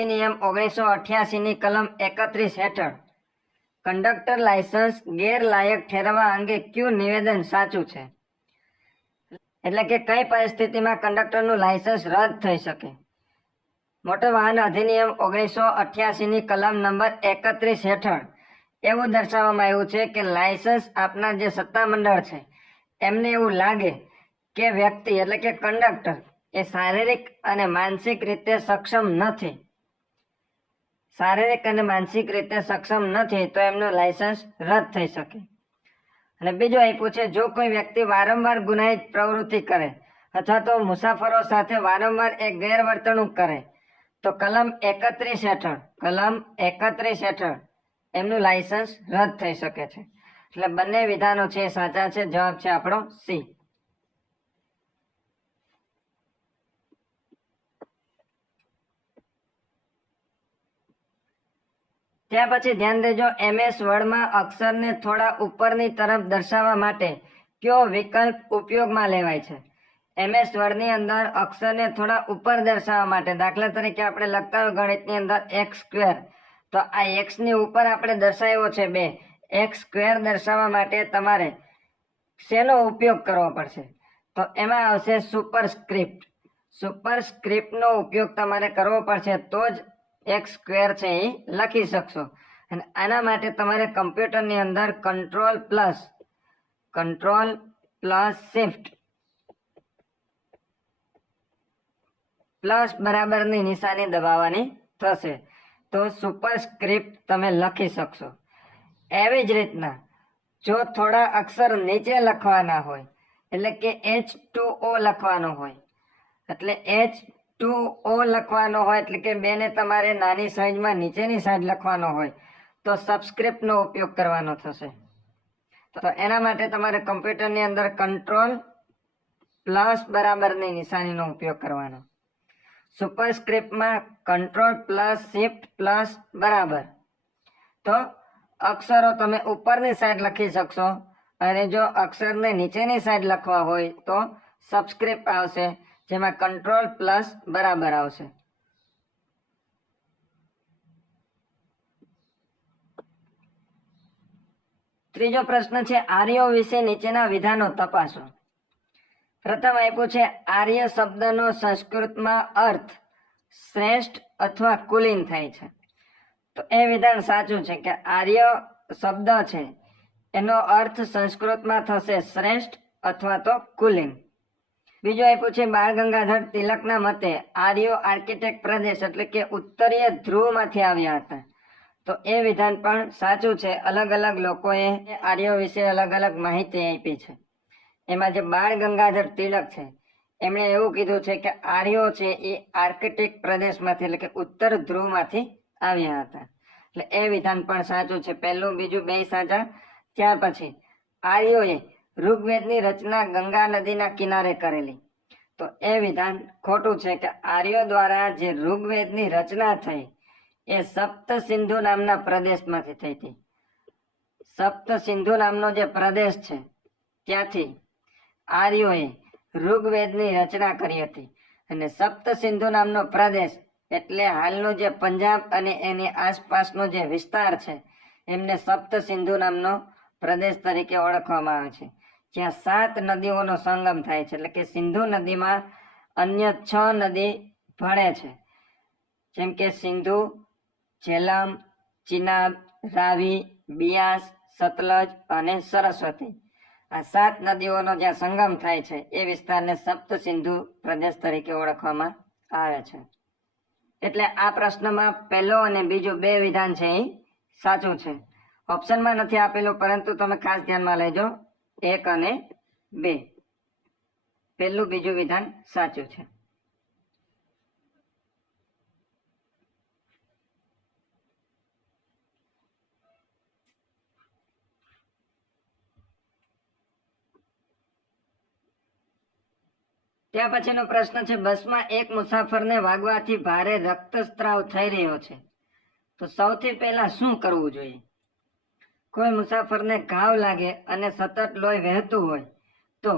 અધિનિયમ 1988 ની કલમ 31 હેઠળ કંડક્ટર લાયસન્સ ગેરલાયક ઠેરવવા અંગે કયું નિવેદન સાચું છે? એટલે કે કઈ પરિસ્થિતિમાં કંડક્ટરનું લાયસન્સ રદ થઈ શકે? મોટર વાહન અધિનિયમ 1988 ની કલમ નંબર 31 હેઠળ એવું દર્શાવવામાં આવ્યું છે કે લાયસન્સ આપનાર જે સત્તામંડળ છે એમને એવું લાગે કે વ્યક્તિ એટલે કે કંડક્ટર એ શારીરિક અને માનસિક રીતે સક્ષમ નથી, તો એમનું લાયસન્સ રદ થઈ શકે. અને બીજું આપ્યું છે, જો કોઈ વ્યક્તિ વારંવાર ગુનાહિત પ્રવૃત્તિ કરે અથવા તો મુસાફરો સાથે વારંવાર એક ગેરવર્તણૂક કરે તો કલમ 31 હેઠળ એમનું લાયસન્સ રદ થઈ શકે છે. એટલે બંને વિધાનો છે એ સાચા છે. જવાબ છે આપણો સી. ત્યાર પછી ધ્યાન દેજો, MS વર્ડમાં અક્ષરને થોડા ઉપરની તરફ દર્શાવવા માટે કયો વિકલ્પ ઉપયોગમાં લેવાય છે? MS વર્ડની અંદર અક્ષરને થોડા ઉપર દર્શાવવા માટે, દાખલા તરીકે આપણે લખતા હોય ગણિતની અંદર x², તો આ x ની ઉપર આપણે દર્શાવ્યો છે 2, x² દર્શાવવા માટે તમારે શેનો ઉપયોગ કરવો પડશે? તો એમાં આવશે સુપરસ્ક્રિપ્ટ. સુપરસ્ક્રિપ્ટનો ઉપયોગ તમારે કરવો પડશે તો જ x² છે એ લખી શકશો. અને આના માટે તમારે કમ્પ્યુટરની અંદર કંટ્રોલ પ્લસ શિફ્ટ પ્લસ બરાબરની નિશાની દબાવવાની થશે તો સુપરસ્ક્રિપ્ટ તમે લખી શકશો. એવી જ રીતના જો થોડા અક્ષર નીચે લખવાના હોય એટલે કે H2O લખવાનો હોય, એટલે H2O લખવાનો હોય એટલે કે બેને તમારે નાની સાઈઝમાં નીચેની સાઈડ લખવાનો હોય તો સબસ્ક્રિપ્ટનો ઉપયોગ કરવાનો થશે. તો એના માટે તમારે કમ્પ્યુટરની અંદર કંટ્રોલ પ્લસ બરાબરની નિશાનીનો ઉપયોગ કરવાનો. સુપરસ્ક્રિપ્ટમાં કંટ્રોલ પ્લસ શિફ્ટ પ્લસ બરાબર, તો અક્ષરો તમે ઉપરની સાઈડ લખી શકશો અને જો અક્ષરને નીચેની સાઈડ લખવા હોય તો સબસ્ક્રિપ્ટ આવશે, જેમાં કંટ્રોલ પ્લસ બરાબર આવશે. ત્રીજો પ્રશ્ન છે, આર્યો વિશે નીચેના વિધાનો તપાસો. પ્રથમ આપ્યું છે, આર્ય શબ્દનો સંસ્કૃતમાં અર્થ શ્રેષ્ઠ અથવા કુલીન થાય છે. તો એ વિધાન સાચું છે કે આર્ય શબ્દ છે એનો અર્થ સંસ્કૃતમાં થશે શ્રેષ્ઠ અથવા તો કુલીન. બીજું આપ્યું છે, બાળ ગંગાધર તિલકના મતે આર્યો આર્કિટેક્ટ પ્રદેશ એટલે કે ઉત્તરીય ધ્રુવમાંથી આવ્યા હતા. તો એ વિધાન પણ સાચું છે. અલગ અલગ લોકોએ આર્યો વિશે અલગ અલગ માહિતી આપી છે. એમાં જે બાળ ગંગાધર તિલક છે એમણે એવું કીધું છે કે આર્યો છે એ આર્કિટેક્ટ પ્રદેશમાંથી એટલે કે ઉત્તર ધ્રુવમાંથી આવ્યા હતા. એટલે એ વિધાન પણ સાચું છે. પહેલું બીજું બે સાચા. ત્યાર પછી આર્યોએ ઋગ્વેદની રચના ગંગા નદીના કિનારે કરેલી. તો એ વિધાન ખોટું છે કે આર્યો દ્વારા જે ઋગ્વેદની રચના થઈ એ સપ્ત સિંધુ નામના પ્રદેશમાંથી થઈ હતી. સપ્ત સિંધુ નામનો જે પ્રદેશ છે ત્યાંથી આર્યોએ ઋગ્વેદની રચના કરી હતી. અને સપ્ત સિંધુ નામનો પ્રદેશ એટલે હાલનો જે પંજાબ અને એની આસપાસનો જે વિસ્તાર છે એમને સપ્ત સિંધુ નામનો પ્રદેશ તરીકે ઓળખવામાં આવે છે, જ્યાં 7 નદીઓનો સંગમ થાય છે. એટલે કે સિંધુ નદીમાં અન્ય 6 નદી ભળે છે, જેમ કે સિંધુ, ઝેલમ, ચિનાબ, રાવી, બિયાસ, સતલજ અને સરસ્વતી. આ 7 નદીઓનો જ્યાં સંગમ થાય છે એ વિસ્તારને સપ્ત સિંધુ પ્રદેશ તરીકે ઓળખવામાં આવે છે. એટલે આ પ્રશ્નમાં પહેલો અને બીજું બે વિધાન છે એ સાચું છે. ઓપ્શનમાં નથી આપેલું, પરંતુ તમે ખાસ ધ્યાનમાં લેજો 1 અને 2. પહેલું બીજું વિધાન સાચું છે. ત્યાં પછીનો પ્રશ્ન છે, બસમાં એક મુસાફરને વાગવાથી ભારે રક્તસ્રાવ થઈ રહ્યો છે તો સૌથી પહેલા શું કરવું જોઈએ? કોઈ મુસાફરને ઘાવ લાગે અને સતત લોહી વહેતું હોય તો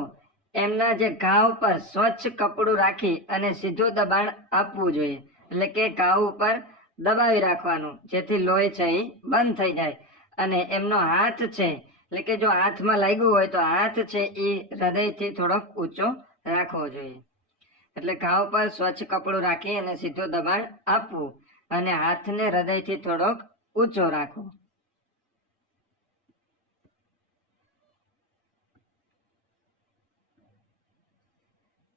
એમના જે ઘાવ પર સ્વચ્છ કપડું રાખી અને સીધું દબાણ આપવું જોઈએ. એટલે કે ઘાવ ઉપર દબાવી રાખવાનું, જેથી લોહી છે એ બંધ થઈ જાય. અને એમનો હાથ છે, એટલે કે જો હાથમાં લાગ્યું હોય તો હાથ છે એ હૃદયથી થોડોક ઊંચો રાખવો જોઈએ. એટલે ઘાવ પર સ્વચ્છ કપડું રાખી અને સીધું દબાણ આપવું અને હાથને હૃદયથી થોડોક ઊંચો રાખવો.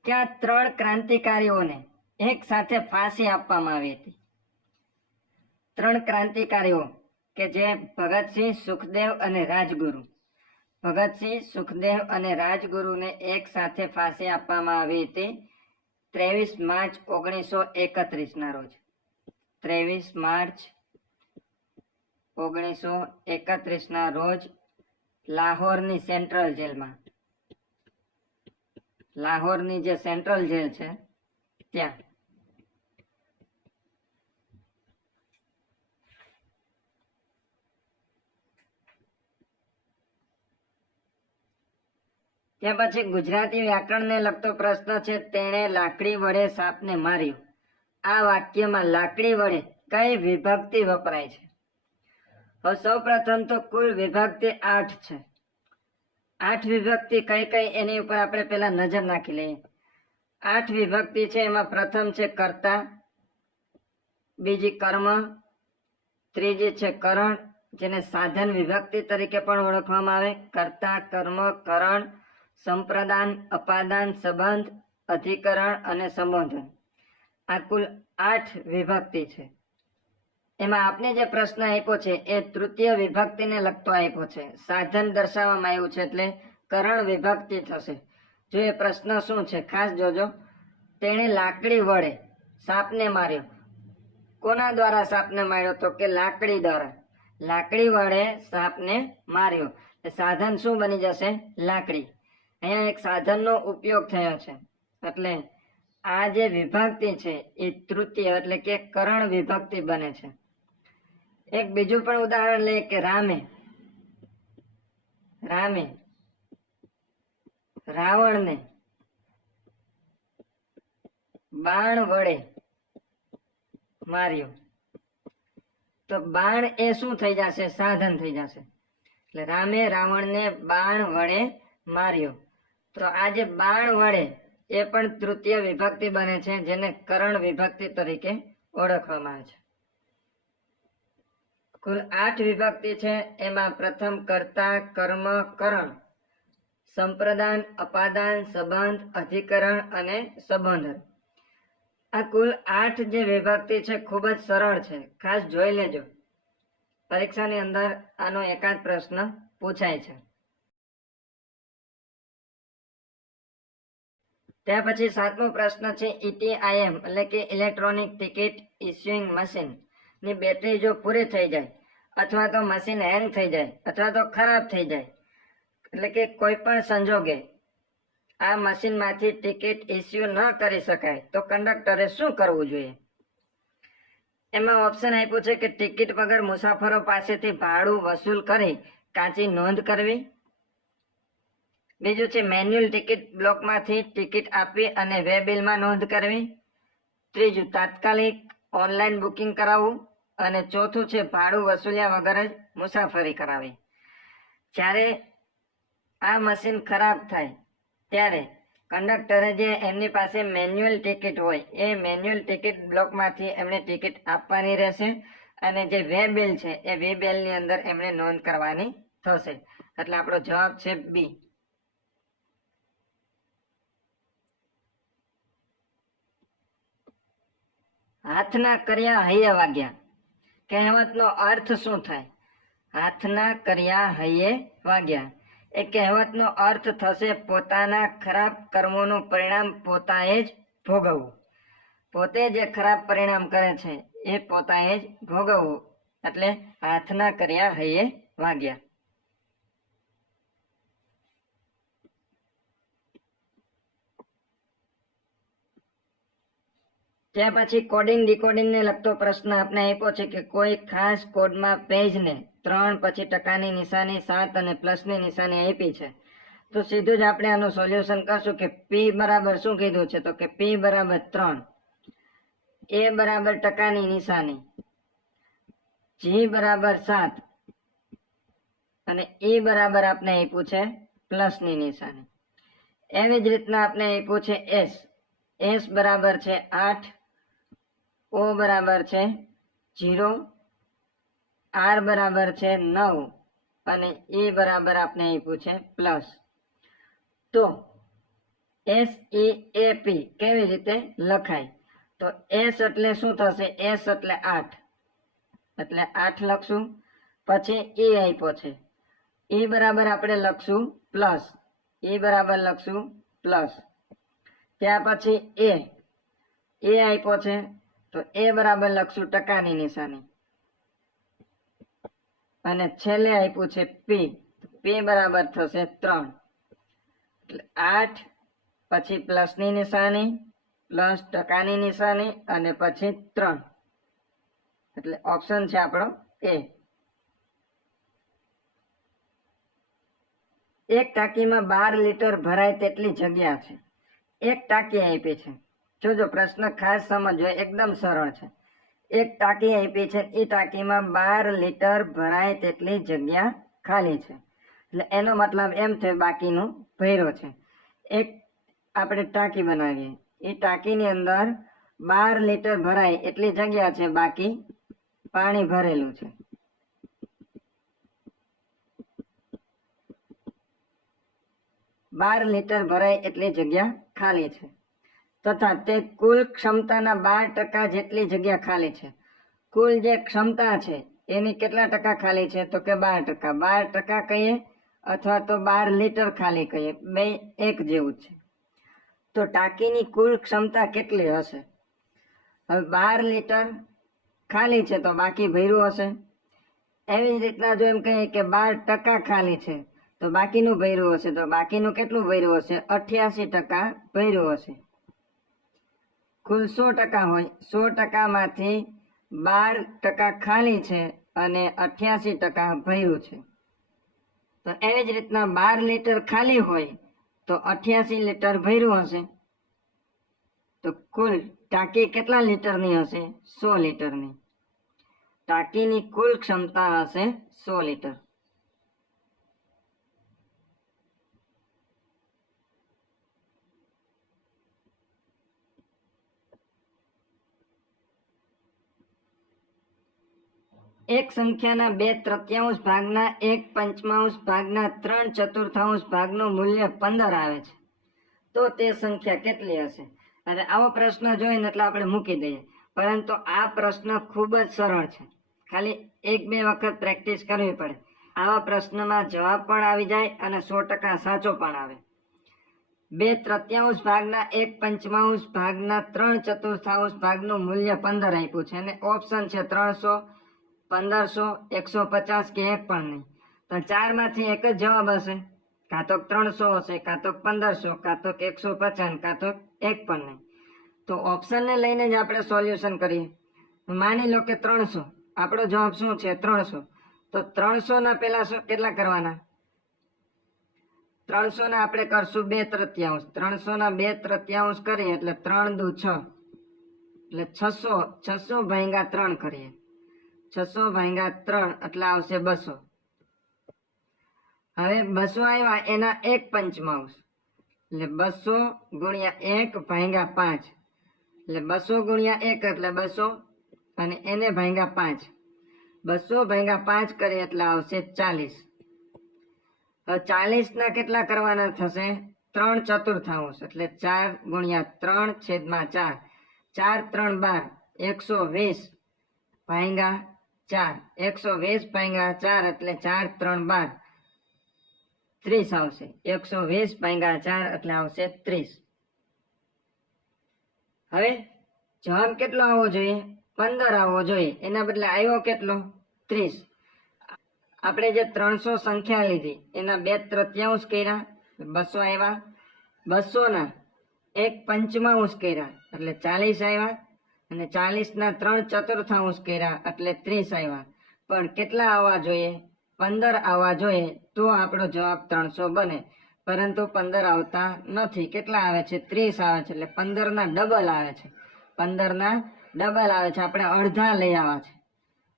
ત્યાં 3 ક્રાંતિકારીઓને એક સાથે ફાંસી આપવામાં આવી હતી. 3 ક્રાંતિકારીઓ કે જે ભગતસિંહ, સુખદેવ અને રાજગુરુ. ભગતસિંહ, સુખદેવ અને રાજગુરુને એક સાથે ફાંસી આપવામાં આવી હતી 23 માર્ચ 1931 ના રોજ. 23 માર્ચ 1931 ના રોજ લાહોરની સેન્ટ્રલ જેલમાં, લાહોરની જે સેન્ટ્રલ જેલ છે ત્યાં. ત્યાં પછી ગુજરાતી વ્યાકરણને લગતો પ્રશ્ન છે. તેણે લાકડી વડે સાપને માર્યો. આ વાક્યમાં લાકડી વડે કઈ વિભક્તિ વપરાય છે? હવે સૌ પ્રથમ તો કુલ વિભક્તિ 8 છે. 8 વિભક્તિ કઈ કઈ એની ઉપર આપણે પહેલા નજર નાખી લઈએ. 8 વિભક્તિ છે એમાં પ્રથમ છે કર્તા, બીજી કર્મ, ત્રીજી છે કરણ, જેને સાધન વિભક્તિ તરીકે પણ ઓળખવામાં આવે. કર્તા, કર્મ, કરણ, સંપ્રદાન, અપાદાન, સંબંધ, અધિકરણ અને સંબોધન. આ કુલ 8 વિભક્તિ છે. એમાં આપને જે પ્રશ્ન આપ્યો છે એ તૃતીય વિભક્તિને લગતો આપ્યો છે. સાધન દર્શાવવામાં આવ્યું છે એટલે કરણ વિભક્તિ થશે. જો એ પ્રશ્ન શું છે ખાસ જોજો. તેણે લાકડી વડે સાપને માર્યો. કોના દ્વારા સાપને માર્યો? તો કે લાકડી દ્વારા. લાકડી વડે સાપને માર્યો. સાધન શું બની જશે? લાકડી. અહીંયા એક સાધનનો ઉપયોગ થયો છે એટલે આ જે વિભક્તિ છે એ તૃતીય એટલે કે કરણ વિભક્તિ બને છે. એક બીજું પણ ઉદાહરણ લઈએ કે રામે રાવણને બાણ વડે માર્યો. તો બાણ એ શું થઈ જશે? સાધન થઈ જશે. એટલે રામે રાવણને બાણ વડે માર્યો. તો આ જે બાણ વડે એ પણ તૃતીય વિભક્તિ બને છે, જેને કરણ વિભક્તિ તરીકે ઓળખવામાં આવે છે. કુલ 8 વિભક્તિ છે. એમાં પ્રથમ કર્તા, કર્મ, કરણ, સંપ્રદાન, અપાદાન, સંબંધ, અધિકરણ અને સંબોધન. આ કુલ 8 જે વિભક્તિ છે ખૂબ જ સરળ છે, ખાસ જોઈ લેજો. પરીક્ષાની અંદર આનો એકાદ પ્રશ્ન પૂછાય છે. ત્યાર પછી 7મો પ્રશ્ન છે ETIM એટલે કે ઇલેક્ટ્રોનિક ટિકિટ ઇસ્યુઇંગ મશીન ની બેટરી જો પૂરી થઈ જાય અથવા તો મશીન હેંગ થઈ જાય અથવા તો ખરાબ થઈ જાય, એટલે કે કોઈ પણ સંજોગે આ મશીનમાંથી ટિકિટ ઇસ્યુ ન કરી શકાય તો કંડક્ટરે શું કરવું જોઈએ? એમાં ઓપ્શન આપ્યું છે કે ટિકિટ વગર મુસાફરો પાસેથી ભાડું વસૂલ કરી કાચી નોંધ કરવી. બીજું છે મેન્યુઅલ ટિકિટ બ્લોકમાંથી ટિકિટ આપી અને વે બિલમાં નોંધ કરવી. ત્રીજું તાત્કાલિક ઓનલાઈન બુકિંગ કરાવવું. અને ચોથું છે ભાડું વસૂલ્યા વગર જ મુસાફરી કરાવી. જ્યારે આ મશીન ખરાબ થાય ત્યારે કંડક્ટરે જે એમની પાસે મેન્યુઅલ ટિકિટ હોય એ મેન્યુઅલ ટિકિટ બ્લોકમાંથી એમને ટિકિટ આપવાની રહેશે અને જે વે બિલ છે એ વે બિલની અંદર એમણે નોંધ કરવાની થશે. એટલે આપણો જવાબ છે બી. હાથના કર્યા હૈયે વાગ્યા. કહેવતનો અર્થ શું થાય? હાથના કર્યા હૈયે વાગ્યા. એ કહેવતનો અર્થ થશે પોતાના ખરાબ કર્મોનું પરિણામ પોતાએ જ ભોગવવું. પોતે જે ખરાબ પરિણામ કરે છે એ પોતાએ જ ભોગવવું. એટલે હાથના કર્યા હૈયે વાગ્યા. ત્યાં પછી કોડિંગ ડીકોડિંગને લગતો પ્રશ્ન આપણે આપ્યો છે કે કોઈ ખાસ કોડમાં પેજને 3 પછી ટકાની નિશાની 7 અને પ્લસની નિશાની આપી છે. તો સીધું જ આપણે આનું સોલ્યુશન કરશું કે P બરાબર શું કીધું છે? તો કે P બરાબર 3. એ બરાબર ટકાની નિશાની, જી બરાબર 7 અને એ બરાબર આપણે આપ્યું છે પ્લસની નિશાની. એવી જ રીતના આપણે આપ્યું છે એસ, એસ બરાબર છે 8, ઓ બરાબર છે 0, આર બરાબર છે 9 અને એ બરાબર આપણે આપ્યું છે પ્લસ. તો એસ ઈ એ પી કેવી રીતે લખાય? તો એસ એટલે શું થશે? એસ એટલે 8 એટલે 8 લખશું. પછી એ આપ્યો છે, એ બરાબર આપણે લખશું પ્લસ, એ બરાબર લખશું પ્લસ. ત્યાર પછી એ આપ્યો છે તો એ બરાબર લખશું ટકાની નિશાની અને છેલ્લે આપ્યું છે પી, પી બરાબર થશે 3. એટલે 8 પછી પ્લસની નિશાની પ્લસ ટકાની નિશાની અને પછી 3. એટલે ઓપ્શન છે આપણો એ. એક ટાંકીમાં 12 લીટર ભરાય તેટલી જગ્યા છે. એક ટાંકી આપી છે. જોજો પ્રશ્ન ખાસ સમજજો, એકદમ સરળ છે. એક ટાંકી આપી છે, એ ટાંકીમાં 12 લીટર ભરાય તેટલી જગ્યા ખાલી છે. એટલે એનો મતલબ એમ થયો બાકીનું ભર્યો છે. એક આપણે ટાંકી બનાવીએ, એ ટાંકીની અંદર 12 લીટર ભરાય એટલી જગ્યા છે, બાકી પાણી ભરેલું છે. બાર લીટર ભરાય એટલી જગ્યા ખાલી છે તથા તે કુલ ક્ષમતાના 12% જેટલી જગ્યા ખાલી છે. કુલ જે ક્ષમતા છે એની કેટલા ટકા ખાલી છે? તો કે 12%. 12% કહીએ અથવા તો 12 લીટર ખાલી કહીએ, બે એક જેવું છે. તો ટાંકીની કુલ ક્ષમતા કેટલી હશે? હવે 12 લીટર ખાલી છે તો બાકી ભર્યું હશે. એવી જ રીતના જો એમ કહીએ કે 12% ખાલી છે તો બાકીનું ભર્યું હશે, તો બાકીનું કેટલું ભર્યું હશે? 88% ભર્યું હશે. કુલ 100% હોય, 100% માંથી 12% ખાલી છે અને 88% ભર્યું છે. તો એવી જ રીતના 12 લીટર ખાલી હોય તો 88 લીટર ભર્યું હશે. તો કુલ ટાંકી કેટલા લીટરની હશે? 100 લીટરની. ટાંકીની કુલ ક્ષમતા હશે 100 લીટર. એક સંખ્યાના 2/3 ભાગના 1/5 ભાગના 3/4 ભાગનું મૂલ્ય 15 આવે છે તો તે સંખ્યા કેટલી હશે? અને આવો પ્રશ્ન જોઈને એટલે આપણે મૂકી દઈએ, પરંતુ આ પ્રશ્ન ખૂબ જ સરળ છે. ખાલી 1-2 વખત પ્રેક્ટિસ કરવી પડે. આવા પ્રશ્નમાં જવાબ પણ આવી જાય અને 100% સાચો પણ આવે. 2/3 ભાગના 1/5 ભાગના 3/4 ભાગનું મૂલ્ય 15 આપ્યું છે અને ઓપ્શન છે 300, 1500, 150 કે એક પણ નહીં. તો 4 માંથી એક જ જવાબ હશે. કાં તો 300 હશે, કાં તો 1500, કાં તો 150, કાં તો એક પણ નહીં. તો ઓપ્શનને લઈને જ આપણે સોલ્યુશન કરીએ. માની લો કે 300, આપણો જવાબ શું છે? 300. તો 300 ના પેલા કેટલા કરવાના? 300 ના આપણે કરશું 2/3. 300 ના 2/3 કરીએ એટલે 3 દુ 6 એટલે 600 ભાગ્યા 3 કરીએ, 600 ભાગ્યા 3 એટલે આવશે 200. હવે 200 આવ્યા એના 1/5 એટલે 200 ગુણ્યા 1 ભાગ્યા 5 એટલે 200 ગુણ્યા 1 એટલે 200 અને એને ભાગ્યા 5, 200 ભાગ્યા 5 કરીએ એટલે આવશે 40. હવે 40 ના કેટલા કરવાના થશે? 3/4 એટલે 4 ગુણ્યા 3/4, 4 3 12, 120 ભાગ્યા 4, 120 ભાગ્યા 4 એટલે 4 3 12, 30 આવશે. 120 ભાગ્યા 4 એટલે આવશે 30. હવે જવાબ કેટલો આવવો જોઈએ? 15 આવવો જોઈએ. એના બદલે આવ્યો કેટલો? 30. આપણે જે 300 સંખ્યા લીધી એના 2/3 કર્યા, 200 આવ્યા. 200 ના 1/5 કર્યા એટલે 40 આવ્યા અને 40 ના 3/4 કર્યા એટલે 30 આવ્યા. પણ કેટલા આવવા જોઈએ? 15 આવવા જોઈએ તો આપણો જવાબ 300 બને, પરંતુ 15 આવતા નથી. કેટલા આવે છે? 30 આવે છે. એટલે 15 ના ડબલ આવે છે. 15 ના ડબલ આવે છે, આપણે અડધા લઈ આવ્યા છે.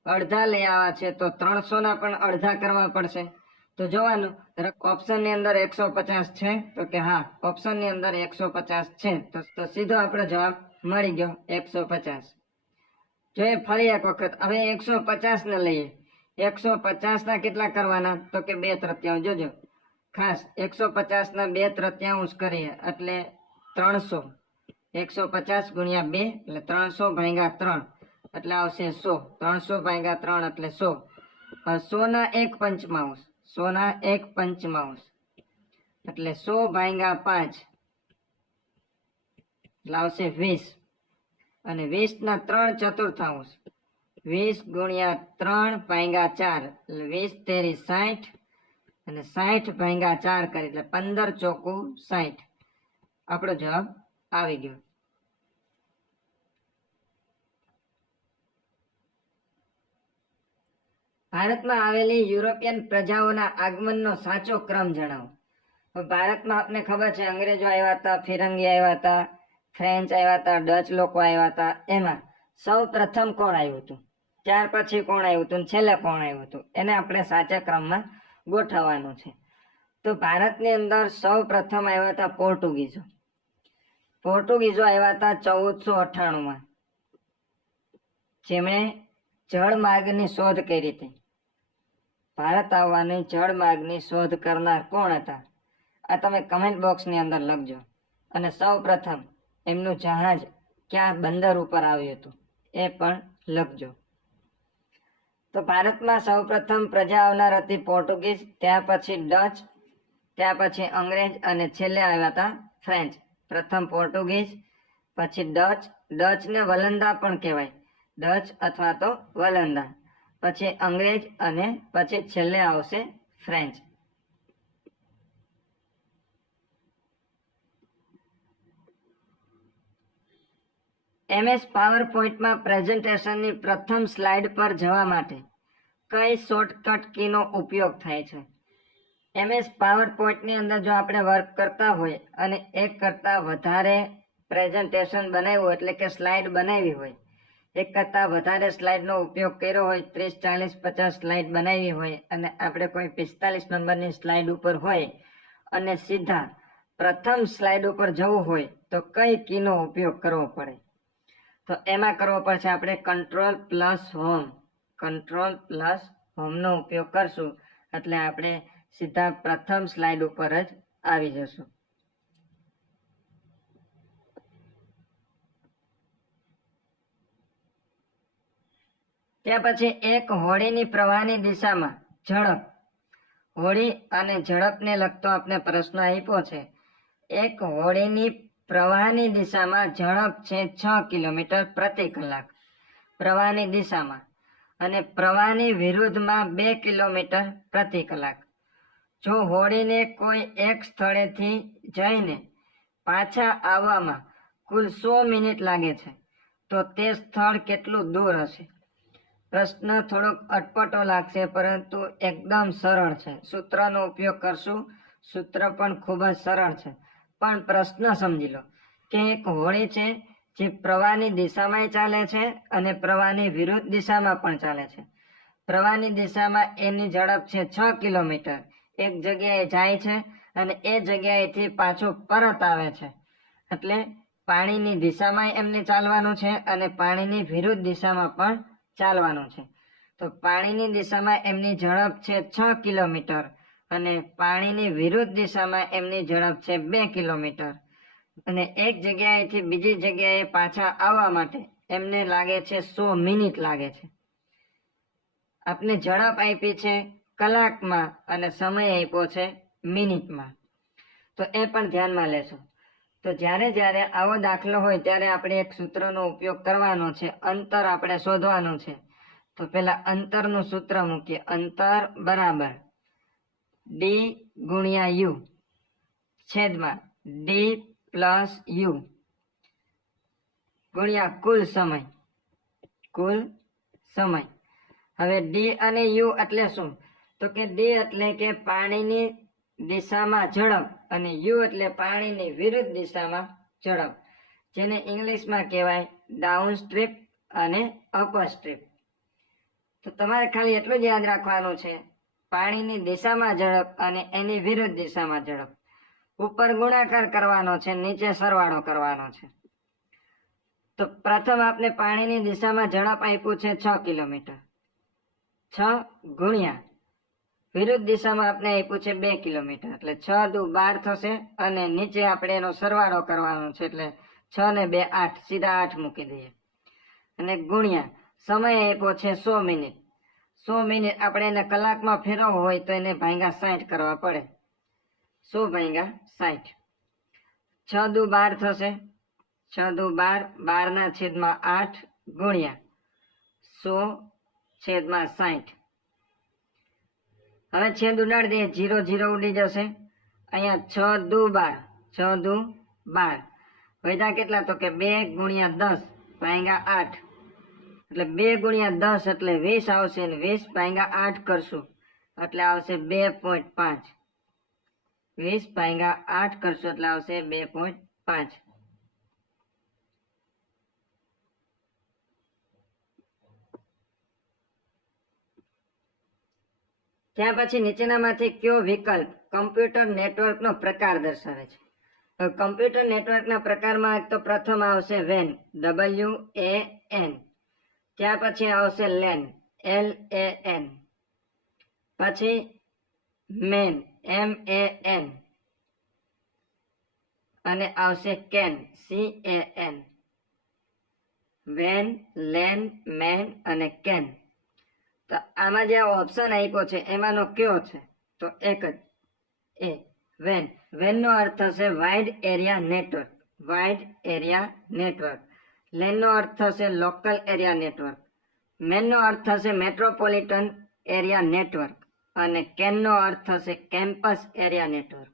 અડધા લઈ આવ્યા છે તો 300 ના પણ અડધા કરવા પડશે. તો જોવાનું ઓપ્શન ની અંદર 150 છે, તો કે હા ઓપ્શન ની અંદર 150 છે, તો સીધો આપણો જવાબ મળી ગયો 150. જોઈએ ફરી એક વખત. હવે 150 ને લઈએ. 150 ના કેટલા કરવાના, તો કે 2/3. જોજો ખાસ 150 ના 2/3 કરીએ એટલે 300. 150 ગુણ્યા 2 એટલે 300 ભાગ્યા 3 એટલે આવશે 100. 300 ભાગ્યા 3 એટલે 100. 100 ના 1/5. 100 ના 1/5 એટલે 100 ભાગ્યા 5 એટલે આવશે 20. અને 20 ના 3/4. 20 ગુણ્યા 3 ભાગ્યા 4 એટલે 20 તેરી 60 અને 60 ભાગ્યા 4 કરી એટલે 15 ચોકું 60. આપણો જવાબ આવી ગયો. ભારતમાં આવેલી યુરોપિયન પ્રજાઓના આગમનનો સાચો ક્રમ જણાવો. ભારતમાં આપને ખબર છે અંગ્રેજો આવ્યા હતા, ફિરંગી આવ્યા હતા, ફ્રેન્ચ આવ્યા હતા, ડચ લોકો આવ્યા હતા. એમાં સૌ પ્રથમ કોણ આવ્યું હતું, ત્યાર પછી કોણ આવ્યું હતું, છેલ્લે કોણ આવ્યું હતું, એને આપણે સાચા ક્રમમાં ગોઠવવાનું છે. તો ભારતની અંદર સૌ પ્રથમ આવ્યા હતા પોર્ટુગીઝો. પોર્ટુગીઝો આવ્યા હતા 1498માં, જેમણે જળમાર્ગની શોધ કરી હતી. ભારત આવવાની જળમાર્ગની શોધ કરનાર કોણ હતા, આ તમે કમેન્ટ બોક્સની અંદર લખજો. અને સૌ પ્રથમ એમનું જહાજ ક્યાં બંદર ઉપર આવ્યું હતું એ પણ લખજો. તો ભારતમાં સૌ પ્રથમ પ્રજા આવનાર હતી પોર્ટુગીઝ, ત્યાર પછી ડચ, ત્યાર પછી અંગ્રેજ અને છેલ્લે આવ્યા હતા ફ્રેન્ચ. પ્રથમ પોર્ટુગીઝ, પછી ડચ, ડચને વલંદા પણ કહેવાય, ડચ અથવા તો વલંદા, પછી અંગ્રેજ અને પછી છેલ્લે આવશે ફ્રેન્ચ. MS પાવરપોઈન્ટમાં પ્રેઝન્ટેશનની પ્રથમ સ્લાઇડ પર જવા માટે કઈ શોર્ટકટ કીનો ઉપયોગ થાય છે? MS પાવરપોઈન્ટની અંદર જો આપણે વર્ક કરતા હોય અને એક કરતાં વધારે પ્રેઝન્ટેશન બનાવ્યું એટલે કે સ્લાઇડ બનાવી હોય, એક કરતાં વધારે સ્લાઇડનો ઉપયોગ કર્યો હોય, 30, 40, 50 સ્લાઇડ બનાવી હોય અને આપણે કોઈ 45 નંબરની સ્લાઇડ ઉપર હોય અને સીધા પ્રથમ સ્લાઇડ ઉપર જવું હોય તો કઈ કીનો ઉપયોગ કરવો પડે? તો એમાં કરવો પડશે આપણે Ctrl+Home. Ctrl+Home નો ઉપયોગ કરશું એટલે આપણે સીધા પ્રથમ સ્લાઇડ ઉપર જ આવી જશું. ત્યાર પછી એક હોડીની પ્રવાહની દિશામાં ઝડપ. હોડી અને ઝડપને લગતો આપણે પ્રશ્ન આપ્યો છે. એક હોડીની પ્રવાહની દિશામાં ઝડપ છે 6 કિલોમીટર પ્રતિ કલાક પ્રવાહની દિશામાં, અને પ્રવાહની વિરુદ્ધમાં 2 કિલોમીટર પ્રતિ કલાક. જો હોડીને કોઈ એક સ્થળેથી જઈને પાછા આવવામાં કુલ 100 મિનિટ લાગે છે તો તે સ્થળ કેટલું દૂર હશે? પ્રશ્ન થોડોક અટપટો લાગશે પરંતુ એકદમ સરળ છે. સૂત્રનો ઉપયોગ કરશું, સૂત્ર પણ ખૂબ જ સરળ છે, પણ પ્રશ્ન સમજી લો કે એક હોડી છે જે પ્રવાહની દિશામાં ચાલે છે અને પ્રવાહની વિરુદ્ધ દિશામાં પણ ચાલે છે. પ્રવાહની દિશામાં એની ઝડપ છે 6 કિલોમીટર. એક જગ્યાએ જાય છે અને એ જગ્યાએથી પાછો પરત આવે છે, એટલે પાણીની દિશામાં એમને ચાલવાનું છે અને પાણીની વિરુદ્ધ દિશામાં પણ ચાલવાનું છે. તો પાણીની દિશામાં એમની ઝડપ છે 6 કિલોમીટર અને પાણીની વિરુદ્ધ દિશામાં એમની ઝડપ છે 2 કિલોમીટર. અને એક જગ્યાએથી બીજી જગ્યાએ પાછા આવવા માટે એમને લાગે છે 100 મિનિટ લાગે છે. આપને ઝડપ આપી છે કલાકમાં અને સમય આપ્યો છે મિનિટમાં, તો એ પણ ધ્યાનમાં લેશો. તો જ્યારે આવો દાખલો હોય ત્યારે આપણે એક સૂત્રનો ઉપયોગ કરવાનો છે, અંતર આપણે શોધવાનું છે. તો પેલા અંતરનું સૂત્ર મૂકીએ. અંતર બરાબર D ગુણ્યા U છેદમાં D પ્લસ U ગુણ્યા કુલ સમય. કુલ સમય. હવે D અને U એટલે શું? તો કે D એટલે કે પાણીની દિશામાં ઝડપ અને U એટલે પાણીની વિરુદ્ધ દિશામાં ઝડપ, જેને ઇંગ્લિશમાં કહેવાય ડાઉન સ્ટ્રીપ અને અપર સ્ટ્રીપ. તો તમારે ખાલી એટલું જ યાદ રાખવાનું છે, પાણીની દિશામાં ઝડપ અને એની વિરુદ્ધ દિશામાં ઝડપ. ઉપર ગુણાકાર કરવાનો છે, નીચે સરવાળો કરવાનો છે. તો પ્રથમ આપણે પાણીની દિશામાં ઝડપ આપ્યું છે 6 કિલોમીટર. 6 ગુણ્યા વિરુદ્ધ દિશામાં આપણે આપ્યું છે 2 કિલોમીટર, એટલે 6 દુ 12 થશે. અને નીચે આપણે એનો સરવાળો કરવાનો છે, એટલે 6 ને 2 8, સીધા 8 મૂકી દઈએ. અને ગુણ્યા સમય આપ્યો છે 100 મિનિટ. 100 મિનિટ આપણે એને કલાકમાં ફેરવવો હોય તો એને ભાગ્યા 60 કરવા પડે. 100 ભાગ્યા 60. 6 દુ 12 થશે. 6 દુ 12, 12 ના છેદમાં 8 ગુણ્યા 100 છેદમાં 60. હવે છેદ ઉડાડી દઈએ, 0 0 ઉડી જશે. અહીંયા 6 દુ 12, 6 દુ 12 વધ્યા કેટલા? તો કે 2 ગુણ્યા 10 ભાગ્યા 8, એટલે 2 ગુણ્યા 10 એટલે 20 આવશે. અને 20 ભાગ્યા 8 કરશું એટલે આવશે 2.5. 20 ભાગ્યા 8 કરશું એટલે આવશે 2.5. ત્યાં પછી નીચેનામાંથી કયો વિકલ્પ કમ્પ્યુટર નેટવર્કનો પ્રકાર દર્શાવે છે? કમ્પ્યુટર નેટવર્કના પ્રકારમાં તો પ્રથમ આવશે વેન, WAN. ત્યાર પછી આવશે લેન, LAN. પછી મેન, MAN. અને આવશે can, CAN. Van, lane, main અને કેન. તો આમાં જે ઓપ્શન આપ્યો છે એમાંનો કયો છે? તો એક જ, એ વેન. વેનનો અર્થ થશે wide area network, wide area network. લેનનો અર્થ થશે લોકલ એરિયા નેટવર્ક. મેનનો અર્થ થશે મેટ્રોપોલિટન એરિયા નેટવર્ક. અને કેનનો અર્થ થશે કેમ્પસ એરિયા નેટવર્ક.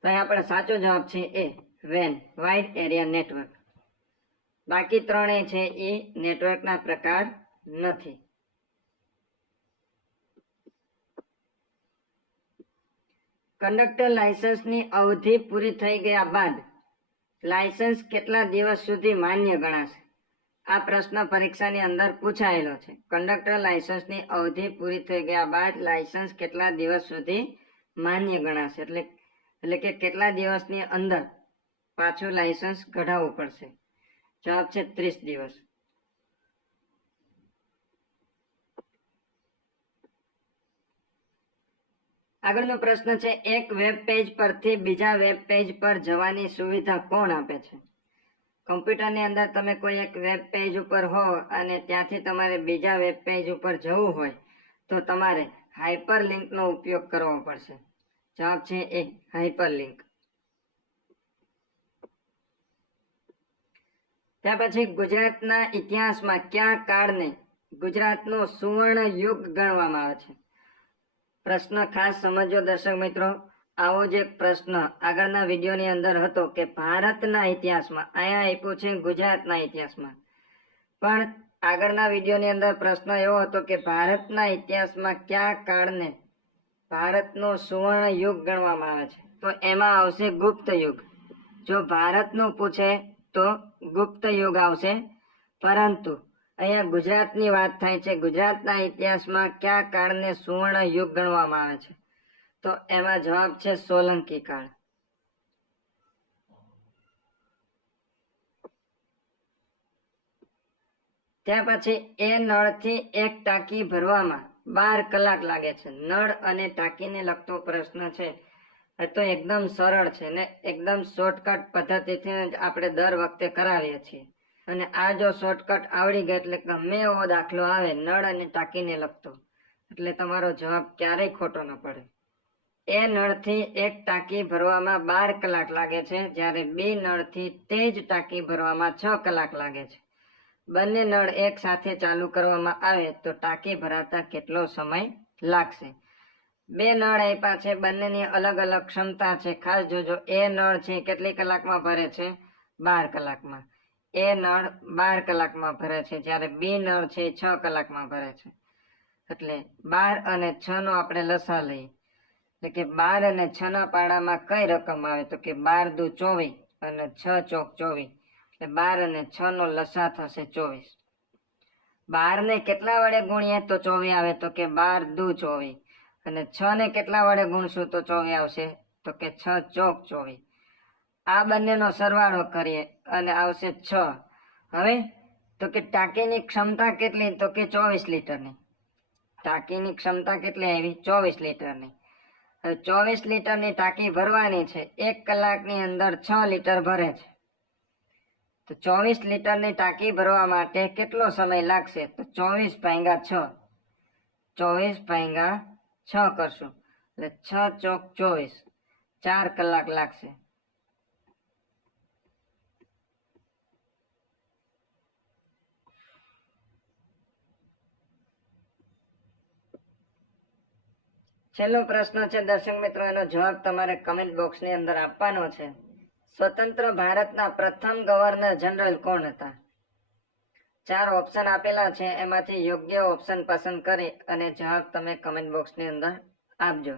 તો અહીં આપણે સાચો જવાબ છે એ વેન, વાઇડ એરિયા નેટવર્ક. બાકી ત્રણેય છે એ નેટવર્કના પ્રકાર નથી. કંડક્ટર લાયસન્સની અવધિ પૂરી થઈ ગયા બાદ લાયસન્સ કેટલા દિવસ સુધી માન્ય ગણાશે? આ પ્રશ્ન પરીક્ષાની અંદર પૂછાયેલો છે. કંડક્ટર લાયસન્સની અવધિ પૂરી થઈ ગયા બાદ લાયસન્સ કેટલા દિવસ સુધી માન્ય ગણાશે? એટલે કે કેટલા દિવસની અંદર પાછું લાયસન્સ કઢાવવું પડશે? જવાબ છે 30 દિવસ. આગળનો પ્રશ્ન છે, એક વેબ પેજ પરથી બીજા વેબ પેજ પર જવાની સુવિધા કોણ આપે છે? કમ્પ્યુટરની અંદર તમે કોઈ એક વેબ પેજ ઉપર હો અને ત્યાંથી તમારે બીજા વેબ પેજ ઉપર જવું હોય તો તમારે હાઇપરલિંકનો ઉપયોગ કરવો પડશે. જવાબ છે એ હાઇપરલિંક. ત્યાર પછી ગુજરાતના ઇતિહાસમાં કયા કાળને ગુજરાતનો સુવર્ણ યુગ ગણવામાં આવે છે? પ્રશ્ન ખાસ સમજો દર્શક મિત્રો. આવો જ એક પ્રશ્ન આગળના વિડીયોની અંદર હતો કે ભારતના ઇતિહાસમાં, અહીંયા આપ્યું છે ગુજરાતના ઇતિહાસમાં. પણ આગળના વિડીયોની અંદર પ્રશ્ન એવો હતો કે ભારતના ઇતિહાસમાં કયા કાળને ભારતનો સુવર્ણ યુગ ગણવામાં આવે છે? તો એમાં આવશે ગુપ્ત યુગ. જો ભારતનું પૂછે તો ગુપ્ત યુગ આવશે. પરંતુ અહીંયા ગુજરાતની વાત થાય છે. ગુજરાતના ઇતિહાસમાં કયા કાળને સુવર્ણ યુગ ગણવામાં આવે છે? તો એમાં જવાબ છે સોલંકી કાળ. ત્યાર પછી એ નળથી એક ટાંકી ભરવામાં 12 કલાક લાગે છે. નળ અને ટાંકીને લગતો પ્રશ્ન છે. તો એકદમ સરળ છે ને એકદમ શોર્ટકટ પદ્ધતિથી જ આપણે દર વખતે કરાવીએ છીએ. અને આ જો શોર્ટકટ આવડી ગયો એટલે ગમે એવો દાખલો આવે નળ અને ટાંકીને લગતો એટલે તમારો જવાબ ક્યારેય ખોટો ન પડે. એ નળથી એક ટાંકી ભરવામાં 12 કલાક લાગે છે, જ્યારે બી નળથી તે જ ટાંકી ભરવામાં 6 કલાક લાગે છે. બંને નળ એક સાથે ચાલુ કરવામાં આવે તો ટાંકી ભરાતા કેટલો સમય લાગશે? બે નળ આપ્યા છે, બંનેની અલગ અલગ ક્ષમતા છે. ખાસ જોજો, એ નળ છે કેટલી કલાકમાં ભરે છે? 12 કલાકમાં. એ નળ 12 કલાકમાં ભરે છે, જ્યારે બી નળ છે 6 કલાકમાં ભરે છે. એટલે 12 અને 6 નો આપણે લસા લઈએ એટલે કે 12 અને 6 ના પાડામાં કઈ રકમ આવે? તો કે 12 દુ 24 અને 6 ચોક 24, એટલે 12 અને 6 નો લસા થશે 24. 12 ને કેટલા વડે ગુણીએ તો 24 આવે? તો કે 12 દુ 24, અને 6 ને કેટલા વડે ગુણશું તો 24 આવશે? તો કે 6 ચોક 24. આ બંનેનો સરવાળો કરીએ અને આવશે 6. હવે તો કે ટાંકીની ક્ષમતા કેટલી? તો કે 24 લીટરની. ટાંકીની ક્ષમતા કેટલી આવી? 24 લીટરની. હવે 24 લીટરની ટાંકી ભરવાની છે. 1 કલાકની અંદર 6 લીટર ભરે છે. તો 24 લીટરની ટાંકી ભરવા માટે કેટલો સમય લાગશે? તો 24 ભાગ્યા 6. 24 ભાગ્યા 6 કરશું એટલે 6 ચોક 24, 4 કલાક લાગશે. છેલ્લો પ્રશ્ન છે દર્શક મિત્રો, એનો જવાબ તમારે કમેન્ટ બોક્સની અંદર આપવાનો છે. સ્વતંત્ર ભારતના પ્રથમ ગવર્નર જનરલ કોણ હતા? 4 ઓપ્શન આપેલા છે, એમાંથી યોગ્ય ઓપ્શન પસંદ કરી અને જવાબ તમે કમેન્ટ બોક્સની અંદર આપજો.